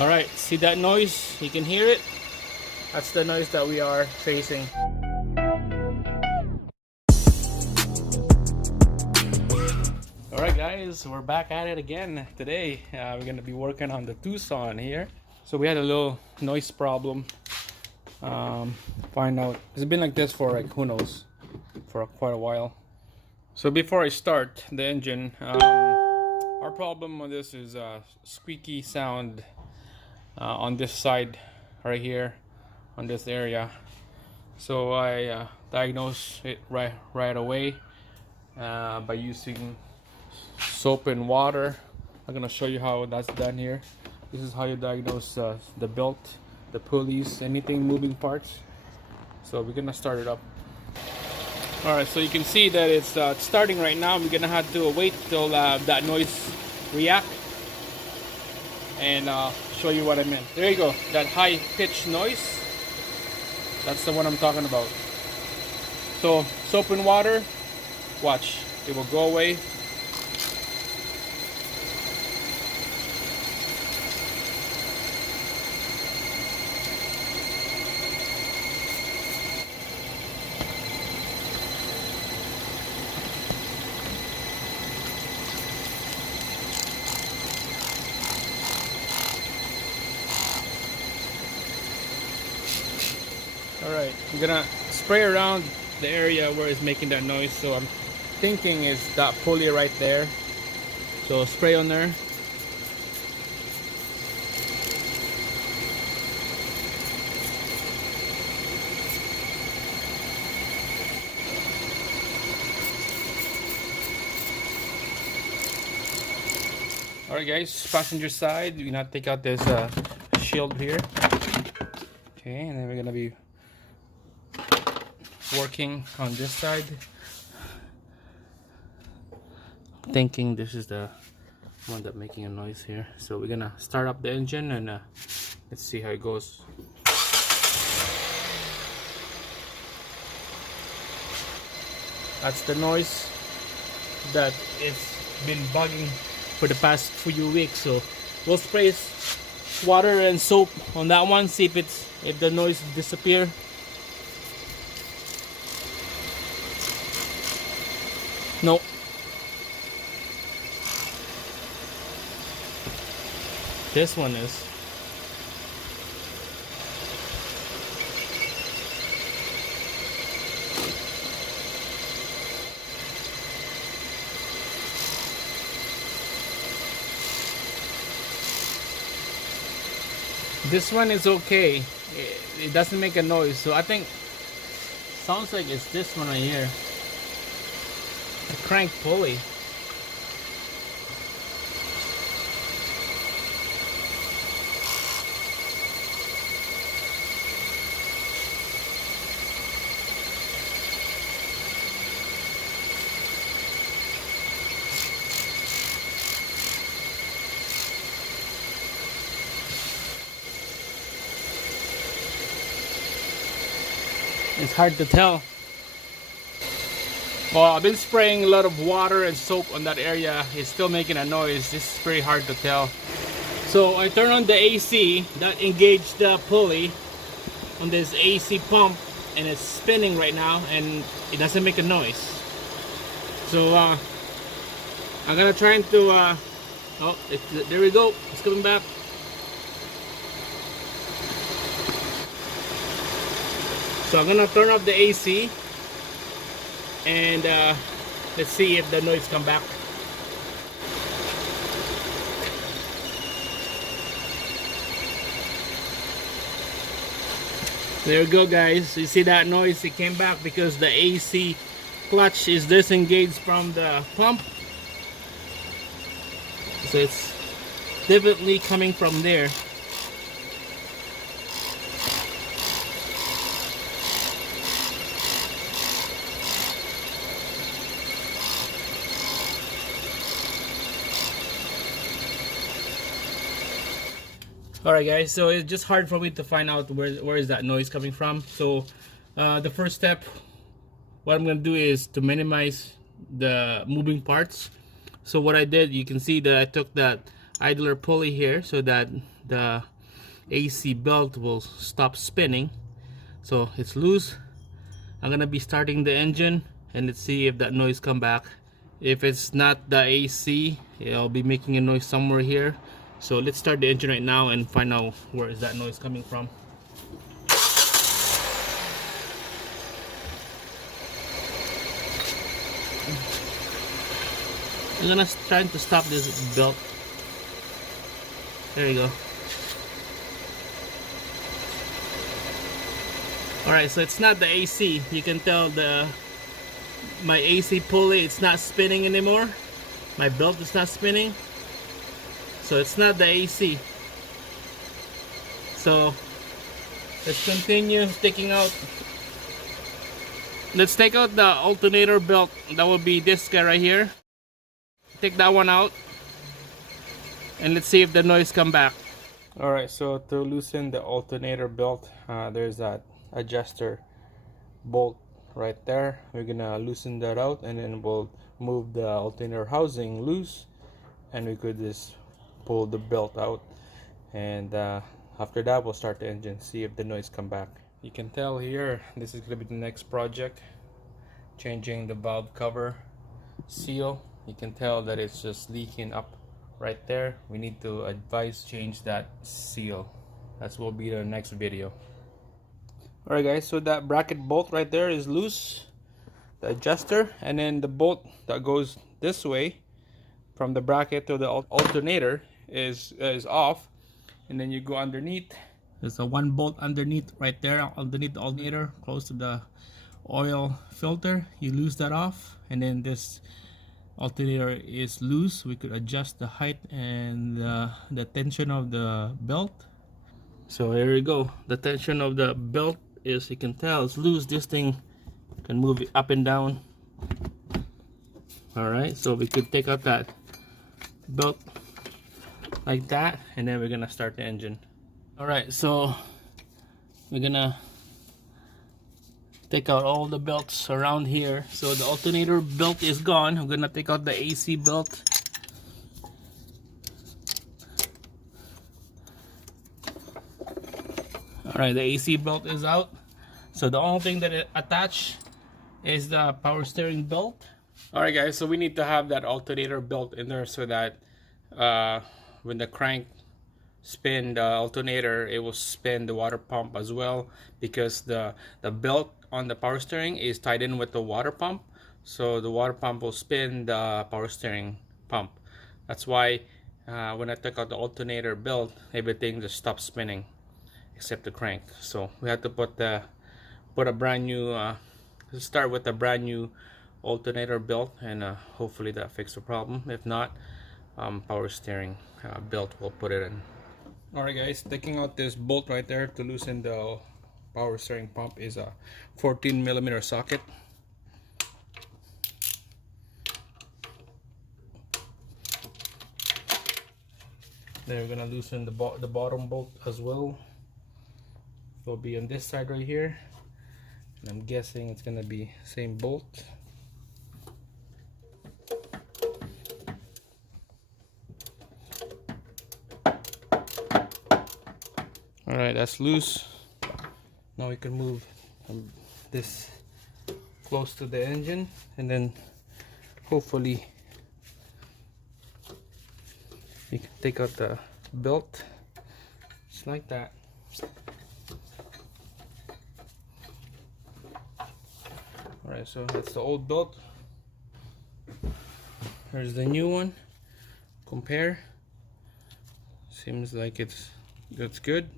All right, see that noise? You can hear it. That's the noise that we are facing. All right, guys, we're back at it again today. We're gonna be working on the Tucson here. So we had a little noise problem. Find out it's been like this for like who knows, for quite a while. So before I start the engine, our problem on this is squeaky sound on this side right here, on this area. So I diagnosed it right away by using soap and water. I'm gonna show you how that's done here. This is how you diagnose the belt, the pulleys, anything moving parts. So we're gonna start it up. All right, so you can see that it's starting right now. We're gonna have to wait till that noise react, and show you what I meant. There you go, that high-pitched noise. That's the one I'm talking about. So soap and water, watch, it will go away. Alright, I'm gonna spray around the area where it's making that noise. So I'm thinking is that pulley right there. So spray on there. Alright guys, passenger side, we're gonna take out this shield here. Okay, and then we're gonna be working on this side. Thinking this is the one that making a noise here. So we're gonna start up the engine and let's see how it goes. That's the noise that it's been bugging for the past few weeks. So we'll spray water and soap on that one, see if the noise disappear. No. This one is. This one is okay. It doesn't make a noise. So I think sounds like it's this one right here. The crank pulley. It's hard to tell. Well, I've been spraying a lot of water and soap on that area. It's still making a noise. This is pretty hard to tell. So I turn on the AC that engaged the pulley on this AC pump, and it's spinning right now and it doesn't make a noise. So I'm gonna try to oh, there we go, it's coming back. So I'm gonna turn off the AC and let's see if the noise come back. There we go guys, you see that noise? It came back because the AC clutch is disengaged from the pump. So it's definitely coming from there. Alright guys, so it's just hard for me to find out where is that noise coming from. So the first step, what I'm going to do is to minimize the moving parts. So what I did, you can see that I took that idler pulley here so that the AC belt will stop spinning. So it's loose. I'm gonna be starting the engine and let's see if that noise come back. If it's not the AC, it'll be making a noise somewhere here. So let's start the engine right now and find out where is that noise coming from. I'm gonna try to stop this belt. There you go. Alright, so it's not the AC. You can tell my AC pulley, it's not spinning anymore. My belt is not spinning. So it's not the AC. So let's continue taking out. Let's take out the alternator belt. That will be this guy right here. Take that one out. And let's see if the noise come back. Alright, so to loosen the alternator belt, there's that adjuster bolt right there. We're gonna loosen that out and then we'll move the alternator housing loose and we could just pull the belt out, and after that we'll start the engine, see if the noise come back. You can tell here this is gonna be the next project, changing the valve cover seal. You can tell that it's just leaking up right there. We need to advise change that seal. That will be the next video. Alright guys, so that bracket bolt right there is loose, the adjuster, and then the bolt that goes this way from the bracket to the alternator is off, and then you go underneath. There's a one bolt underneath right there, underneath the alternator, close to the oil filter. You lose that off, and then this alternator is loose. We could adjust the height and the tension of the belt. So here we go. The tension of the belt is, you can tell, it's loose. This thing can move it up and down. Alright, so we could take out that belt like that, and then we're gonna start the engine. Alright, so we're gonna take out all the belts around here. So the alternator belt is gone. I'm gonna take out the AC belt. Alright, the AC belt is out. So the only thing that it attached is the power steering belt. Alright guys, so we need to have that alternator belt in there so that when the crank spin the alternator, it will spin the water pump as well, because the belt on the power steering is tied in with the water pump. So the water pump will spin the power steering pump. That's why when I took out the alternator belt, everything just stopped spinning except the crank. So we had to put a brand new start with a brand new alternator belt, and hopefully that fixed the problem. If not, power steering belt will put it in. Alright guys, taking out this bolt right there to loosen the power steering pump is a 14mm socket. Then we're gonna loosen the bottom bolt as well. It'll be on this side right here, and I'm guessing it's gonna be same bolt. Alright, that's loose. Now we can move this close to the engine, and then hopefully you can take out the belt just like that. Alright, so that's the old belt. Here's the new one. Compare. Seems like it's good.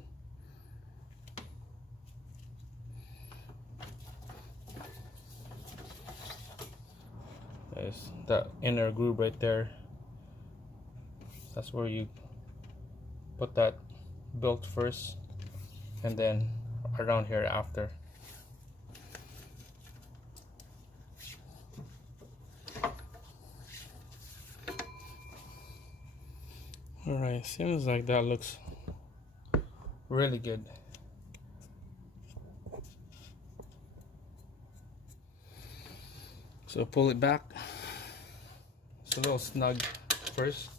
There's that inner groove right there. That's where you put that belt first, and then around here after. Alright, seems like that looks really good. So pull it back. It's a little snug first.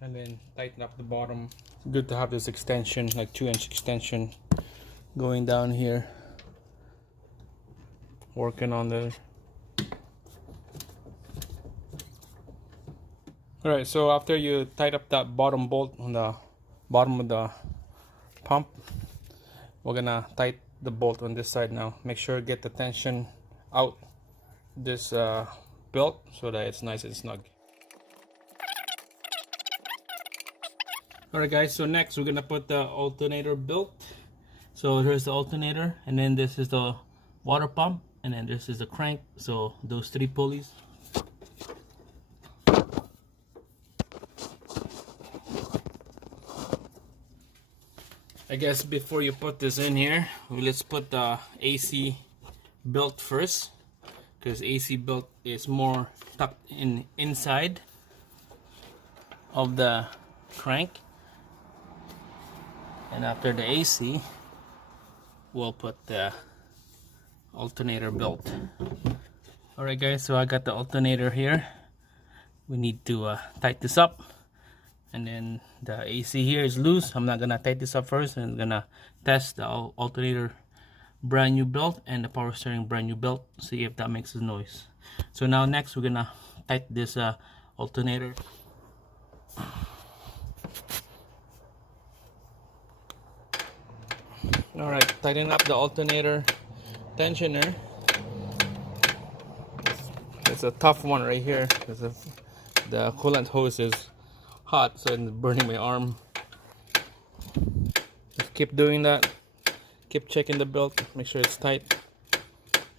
and then tighten up the bottom. Good to have this extension, like 2-inch extension going down here. Working on the. Alright, so after you tighten up that bottom bolt on the bottom of the pump, we're gonna tighten the bolt on this side now. Make sure get the tension out this belt so that it's nice and snug. Alright guys, so next we're gonna put the alternator belt. So here's the alternator, and then this is the water pump, and then this is the crank. So those 3 pulleys. I guess before you put this in here, let's put the AC belt first, because AC belt is more tucked in inside of the crank. And after the AC, we'll put the alternator belt. Alright guys, so I got the alternator here. We need to tighten this up. And then the AC here is loose. I'm not gonna tighten this up first. I'm gonna test the alternator brand new belt and the power steering brand new belt, see if that makes a noise. So now next we're gonna tighten this alternator. Alright, tighten up the alternator tensioner. It's a tough one right here because the coolant hose is hot, so it's burning my arm. Just keep doing that. Keep checking the belt, make sure it's tight.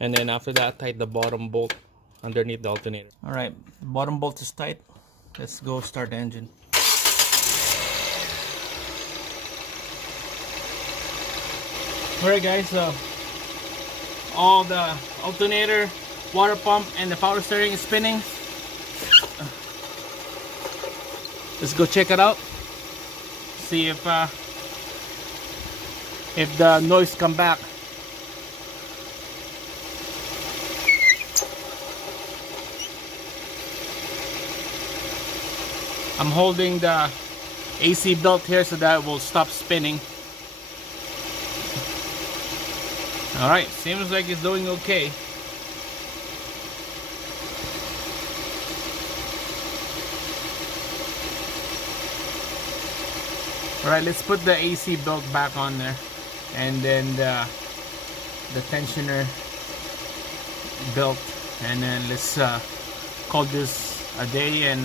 And then after that, tighten the bottom bolt underneath the alternator. Alright, bottom bolt is tight. Let's go start the engine. Alright guys, so all the alternator, water pump, and the power steering is spinning. Let's go check it out. See if the noise come back. I'm holding the AC belt here so that it will stop spinning. Alright, seems like it's doing okay. Alright, let's put the AC belt back on there. And then the tensioner belt. And then let's call this a day and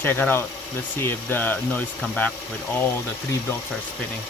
check it out. Let's see if the noise come back with all the 3 belts are spinning.